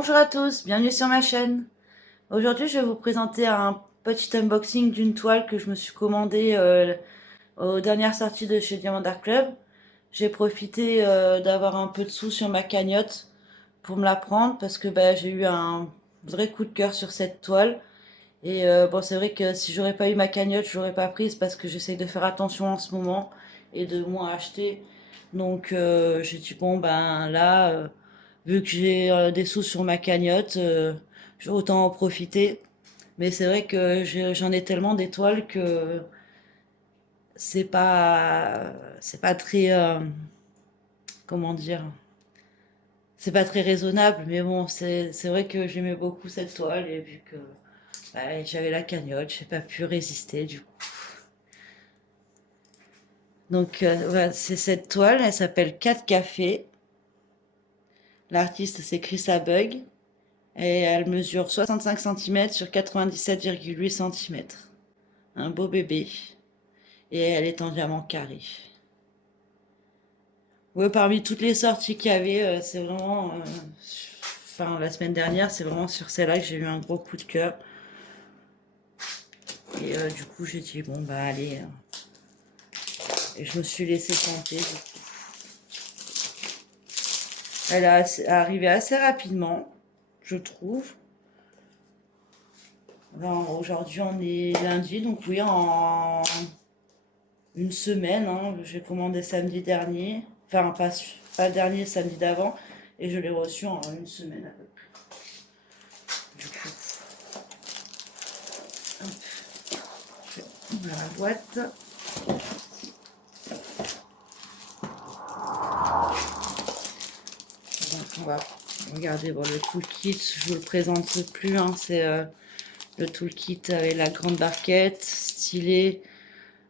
Bonjour à tous, bienvenue sur ma chaîne. Aujourd'hui, je vais vous présenter un petit unboxing d'une toile que je me suis commandée aux dernières sorties de chez Diamond Art Club. J'ai profité d'avoir un peu de sous sur ma cagnotte pour me la prendre parce que j'ai eu un vrai coup de cœur sur cette toile. Et bon, c'est vrai que si j'aurais pas eu ma cagnotte, je l'aurais pas prise parce que j'essaye de faire attention en ce moment et de moins acheter. Donc j'ai dit bon là, vu que j'ai des sous sur ma cagnotte, j'ai autant en profiter. Mais c'est vrai que j'en ai tellement d'étoiles que c'est pas très comment dire, c'est pas très raisonnable. Mais bon, c'est vrai que j'aimais beaucoup cette toile et vu que j'avais la cagnotte, j'ai pas pu résister du coup. Donc voilà, c'est cette toile, elle s'appelle 4 cafés. L'artiste c'est Chris Abug et elle mesure 65 cm sur 97,8 cm. Un beau bébé. Et elle est en diamant carré. Ouais, parmi toutes les sorties qu'il y avait, c'est vraiment. Enfin, la semaine dernière, c'est vraiment sur celle-là que j'ai eu un gros coup de cœur. Et du coup, j'ai dit, bon, allez. Et je me suis laissée tenter. Du coup. Elle est arrivée assez rapidement, je trouve. Aujourd'hui, on est lundi, donc oui, en une semaine. Hein, j'ai commandé samedi dernier. Enfin, pas le dernier, samedi d'avant. Et je l'ai reçu en une semaine à peu près. Du coup, hop, je vais ouvrir la boîte. Donc, on va regarder bon, le toolkit. Je vous le présente plus. Hein, c'est le toolkit avec la grande barquette, stylet,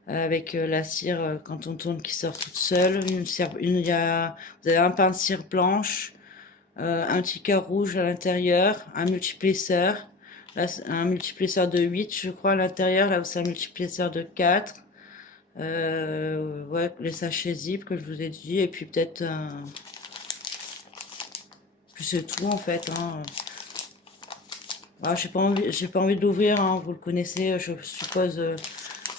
avec la cire quand on tourne qui sort toute seule. Vous avez un pain de cire blanche, un petit cœur rouge à l'intérieur, un multiplesseur. Là, un multiplesseur de 8, je crois, à l'intérieur. Là, c'est un multiplesseur de 4. Ouais, les sachets zip que je vous ai dit. Et puis peut-être puis c'est tout en fait. Hein. Alors, j'ai pas envie de l'ouvrir. Hein. Vous le connaissez, je suppose,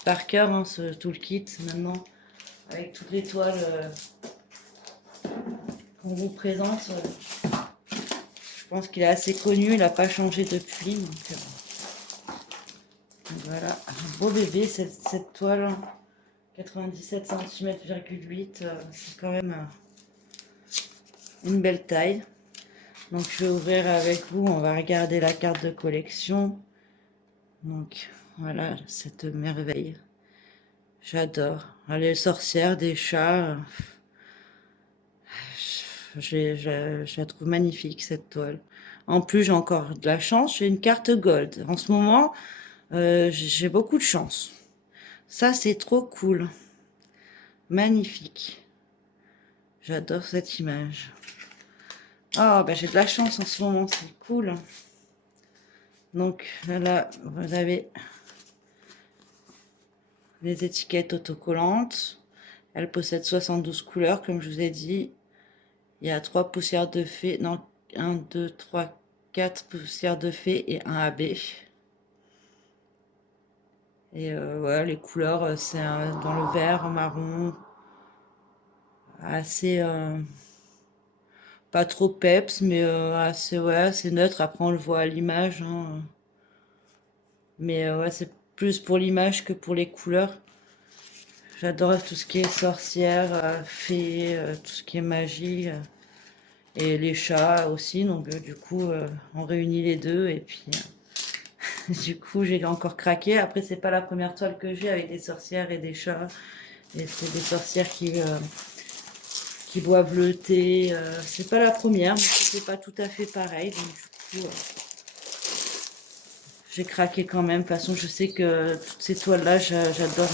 par cœur, hein, ce toolkit maintenant. Avec toutes les toiles qu'on vous présente. Je pense qu'il est assez connu. Il n'a pas changé depuis. Donc, voilà, un beau bébé cette toile, 97 cm,8 c'est quand même une belle taille. Donc je vais ouvrir avec vous, on va regarder la carte de collection. Donc voilà cette merveille. J'adore. Les sorcières, des chats. Je la trouve magnifique cette toile. En plus j'ai encore de la chance, j'ai une carte gold. En ce moment, j'ai beaucoup de chance. Ça, c'est trop cool. Magnifique. J'adore cette image. Oh, j'ai de la chance en ce moment, c'est cool. Donc, là, vous avez les étiquettes autocollantes. Elle possède 72 couleurs, comme je vous ai dit. Il y a 3 poussières de fée. Non, 1, 2, 3, 4 poussières de fée et un AB. Et voilà, les couleurs, c'est dans le vert, marron, assez pas trop peps, mais assez, ouais, assez neutre. Après, on le voit à l'image. Hein. Mais ouais, c'est plus pour l'image que pour les couleurs. J'adore tout ce qui est sorcière, fée, tout ce qui est magie. Et les chats aussi. Donc, du coup, on réunit les deux. Et puis, du coup, j'ai encore craqué. Après, c'est pas la première toile que j'ai avec des sorcières et des chats. Et c'est des sorcières qui boivent le thé. C'est pas la première, mais c'est pas tout à fait pareil. Donc du coup, j'ai craqué quand même. De toute façon, je sais que toutes ces toiles-là, j'adore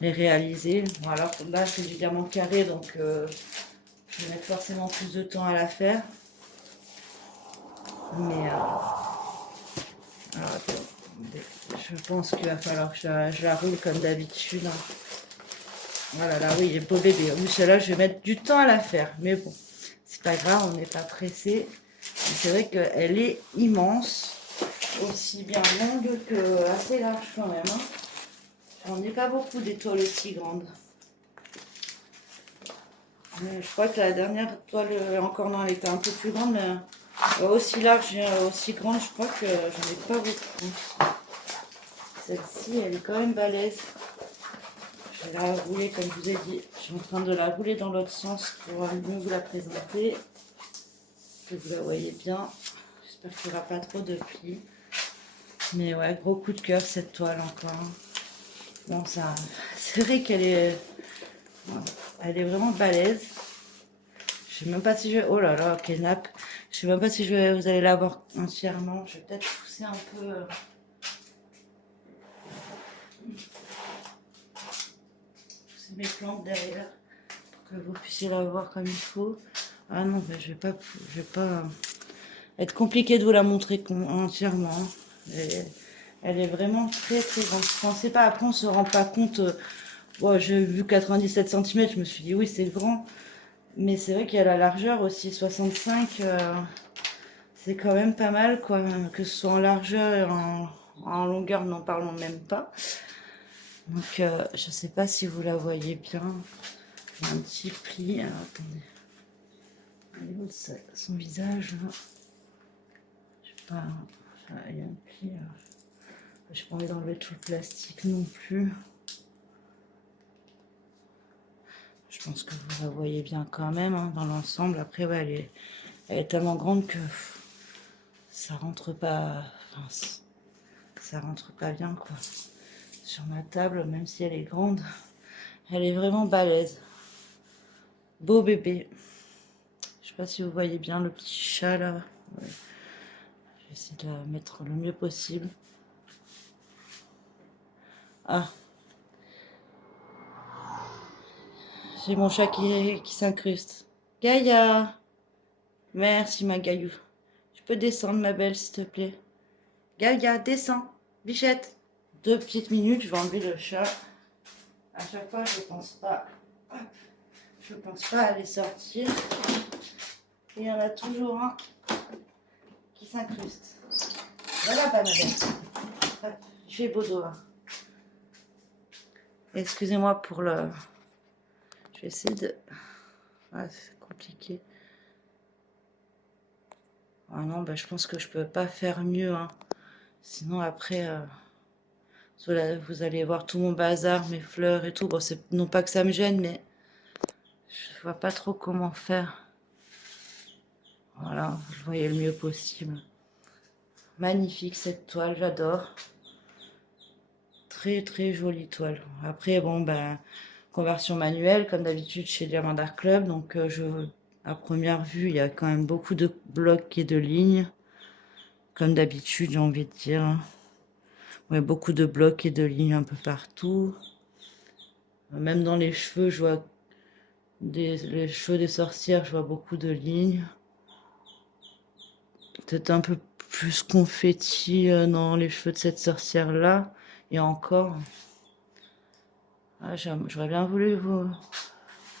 les réaliser. Bon, alors là, c'est du diamant carré, donc je vais mettre forcément plus de temps à la faire. Mais alors, je pense qu'il va falloir que je la roule comme d'habitude. Hein. Voilà, là, oui, il est beau bébé. Oui, celle-là, je vais mettre du temps à la faire. Mais bon, c'est pas grave, on n'est pas pressé. C'est vrai qu'elle est immense, aussi bien longue que assez large quand même. Hein. J'en ai pas beaucoup des toiles aussi grandes. Mais je crois que la dernière toile encore non, elle était un peu plus grande, mais aussi large et aussi grande, je crois que j'en ai pas beaucoup. Celle-ci, elle est quand même balèze. Je vais la rouler comme je vous ai dit. Je suis en train de la rouler dans l'autre sens pour mieux vous la présenter. Que vous la voyez bien. J'espère qu'il n'y aura pas trop de plis. Mais ouais, gros coup de cœur cette toile encore. Bon, ça, c'est vrai qu'elle est, elle est vraiment balèze. Je sais même pas si je vais... Oh là là, ok, nappe. Je sais même pas si vous allez la voir entièrement. Je vais peut-être pousser un peu... pousser mes plantes derrière pour que vous puissiez la voir comme il faut. Ah non, mais je vais pas être compliqué de vous la montrer entièrement. Elle est vraiment très très grande. Je pensais pas, après on se rend pas compte. Bon, j'ai vu 97 cm, je me suis dit oui, c'est grand. Mais c'est vrai qu'il y a la largeur aussi, 65, c'est quand même pas mal, quoi. Que ce soit en largeur et en longueur, n'en parlons même pas. Donc, je sais pas si vous la voyez bien. Il y a un petit pli. Alors, attendez. Elle est où son visage, là? Je sais pas. Il y a un pli. Je n'ai pas envie d'enlever tout le plastique non plus. Je pense que vous la voyez bien quand même hein, dans l'ensemble. Après, ouais, elle est tellement grande que ça rentre pas. Enfin, ça rentre pas bien quoi. Sur ma table, même si elle est grande, elle est vraiment balèze. Beau bébé. Je sais pas si vous voyez bien le petit chat là. Ouais. Je vais essayer de la mettre le mieux possible. Ah. J'ai mon chat qui s'incruste. Gaïa. Merci ma Gaïou. Tu peux descendre ma belle s'il te plaît. Gaïa, descends. Bichette. 2 petites minutes, je vais enlever le chat. À chaque fois, je pense pas. Je pense pas à les sortir. Et il y en a toujours un qui s'incruste. Voilà, Banabelle. Il fait beau dehors. Excusez-moi pour le... Je vais essayer de... Ah, c'est compliqué. Ah non, bah, je pense que je peux pas faire mieux. Hein. Sinon, après, vous allez voir tout mon bazar, mes fleurs et tout. Bon, non pas que ça me gêne, mais je vois pas trop comment faire. Voilà, vous voyez le mieux possible. Magnifique cette toile, j'adore. Très très jolie toile. Après, bon, ben, conversion manuelle, comme d'habitude chez Diamant Art Club. Donc, à première vue, il y a quand même beaucoup de blocs et de lignes. Comme d'habitude, j'ai envie de dire. Ouais, beaucoup de blocs et de lignes un peu partout. Même dans les cheveux, je vois les cheveux des sorcières, je vois beaucoup de lignes. Peut-être un peu plus confetti dans les cheveux de cette sorcière-là. Et encore. Ah, j'aurais bien voulu vous...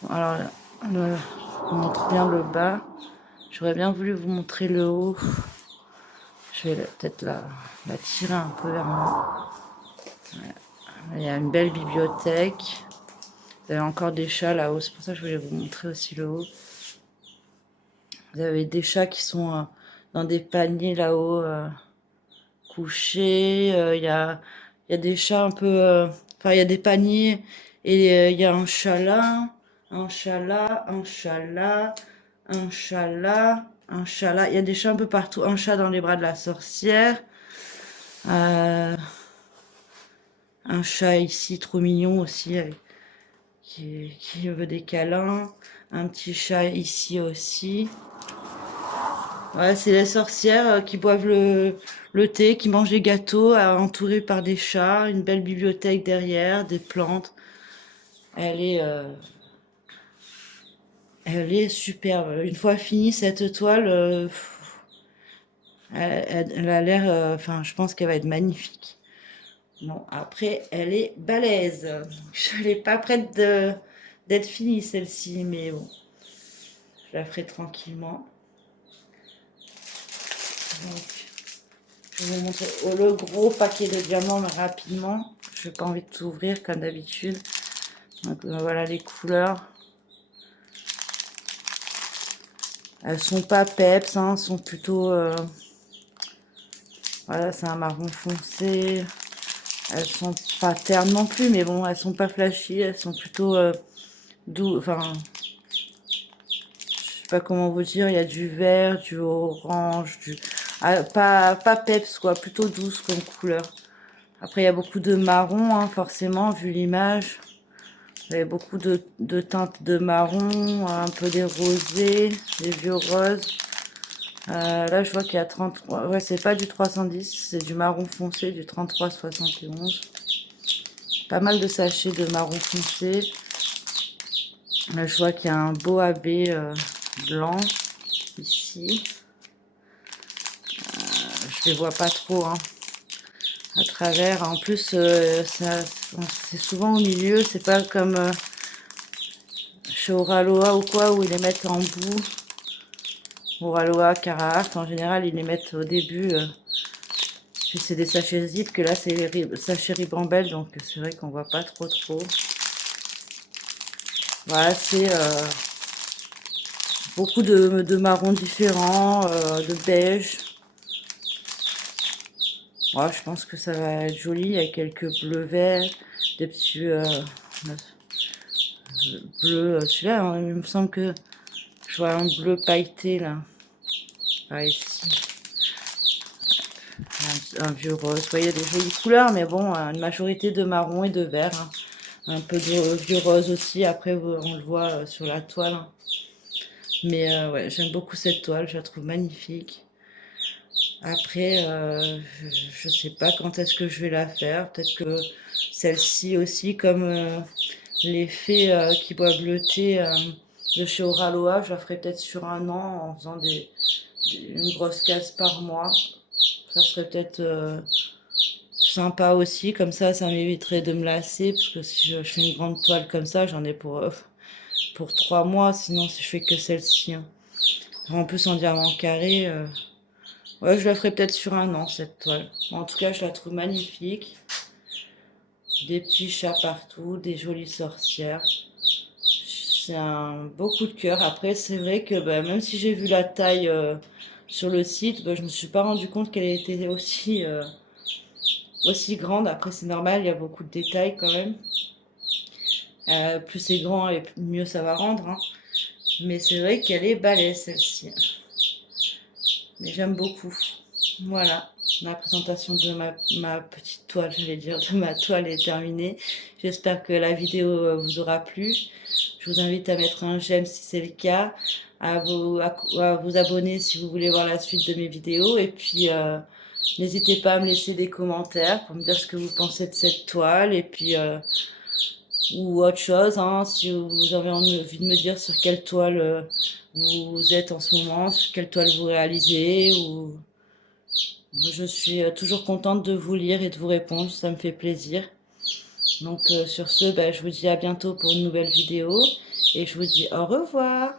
Alors, je vous montre bien le bas. J'aurais bien voulu vous montrer le haut. Je vais peut-être la tirer un peu vers moi. Ouais. Il y a une belle bibliothèque. Vous avez encore des chats là-haut. C'est pour ça que je voulais vous montrer aussi le haut. Vous avez des chats qui sont dans des paniers là-haut, couchés. Il y a des chats un peu... Enfin, il y a des paniers et il y a un chat là, un chat là, un chat là, un chat là, un chat là. Il y a des chats un peu partout. Un chat dans les bras de la sorcière. Un chat ici, trop mignon aussi, qui veut des câlins. Un petit chat ici aussi. Ouais, c'est les sorcières qui boivent le thé, qui mangent des gâteaux, entourées par des chats, une belle bibliothèque derrière, des plantes. Elle est superbe. Une fois finie cette toile, elle a l'air, enfin, je pense qu'elle va être magnifique. Bon, après, elle est balèze. Je l'ai pas prête d'être finie celle-ci, mais bon, je la ferai tranquillement. Donc, je vais vous montrer le gros paquet de diamants, mais rapidement. Je n'ai pas envie de tout ouvrir comme d'habitude. Donc voilà les couleurs. Elles sont pas peps, hein, sont plutôt... voilà, c'est un marron foncé. Elles sont pas ternes non plus, mais bon, elles sont pas flashy. Elles sont plutôt doux. Enfin, je sais pas comment vous dire. Il y a du vert, du orange, du... Ah, pas peps, quoi. Plutôt douce comme couleur. Après, il y a beaucoup de marron, hein, forcément, vu l'image. Il y a beaucoup de teintes de marron, un peu des rosés, des vieux roses. Là, je vois qu'il y a 33. Ouais, c'est pas du 310, c'est du marron foncé, du 33,71. Pas mal de sachets de marron foncé. Là, je vois qu'il y a un beau AB blanc ici. Je les vois pas trop, hein, à travers. En plus, c'est souvent au milieu. C'est pas comme chez Oraloa ou quoi, où ils les mettent en bout. Oraloa, Carhartt, en général, ils les mettent au début. Puis c'est des sachets zip, que là, c'est les sachets Ribambelle, donc c'est vrai qu'on voit pas trop. Voilà, c'est beaucoup de marrons différents, de beige. Ouais, je pense que ça va être joli. Il y a quelques bleus verts, des petits bleus. Celui-là, hein, il me semble que je vois un bleu pailleté là. Ah, ici. Un vieux rose. Vous voyez, des jolies couleurs, mais bon, une majorité de marron et de vert. Hein. Un peu de vieux rose aussi. Après, on le voit sur la toile. Hein. Mais ouais, j'aime beaucoup cette toile. Je la trouve magnifique. Après, je sais pas quand est-ce que je vais la faire. Peut-être que celle-ci aussi, comme l'effet qui doit bleuter de chez Oraloa, je la ferai peut-être sur un an en faisant une grosse case par mois. Ça serait peut-être sympa aussi. Comme ça m'éviterait de me lasser. Parce que si je fais une grande toile comme ça, j'en ai pour 3 mois. Sinon, si je fais que celle-ci. Hein. En plus, en diamant carré... ouais, je la ferai peut-être sur un an, cette toile. En tout cas, je la trouve magnifique. Des petits chats partout, des jolies sorcières. C'est un beau coup de cœur. Après, c'est vrai que bah, même si j'ai vu la taille sur le site, bah, je me suis pas rendu compte qu'elle était aussi grande. Après, c'est normal, il y a beaucoup de détails quand même. Plus c'est grand et mieux ça va rendre. Hein. Mais c'est vrai qu'elle est balèze, celle-ci. Mais j'aime beaucoup. Voilà, la présentation de ma petite toile, je vais dire, de ma toile est terminée. J'espère que la vidéo vous aura plu. Je vous invite à mettre un j'aime si c'est le cas, à vous abonner si vous voulez voir la suite de mes vidéos. Et puis, n'hésitez pas à me laisser des commentaires pour me dire ce que vous pensez de cette toile. Et puis, ou autre chose, hein, si vous avez envie de me dire sur quelle toile vous êtes en ce moment, sur quelle toile vous réalisez. Ou... Je suis toujours contente de vous lire et de vous répondre, ça me fait plaisir. Donc sur ce, je vous dis à bientôt pour une nouvelle vidéo et je vous dis au revoir.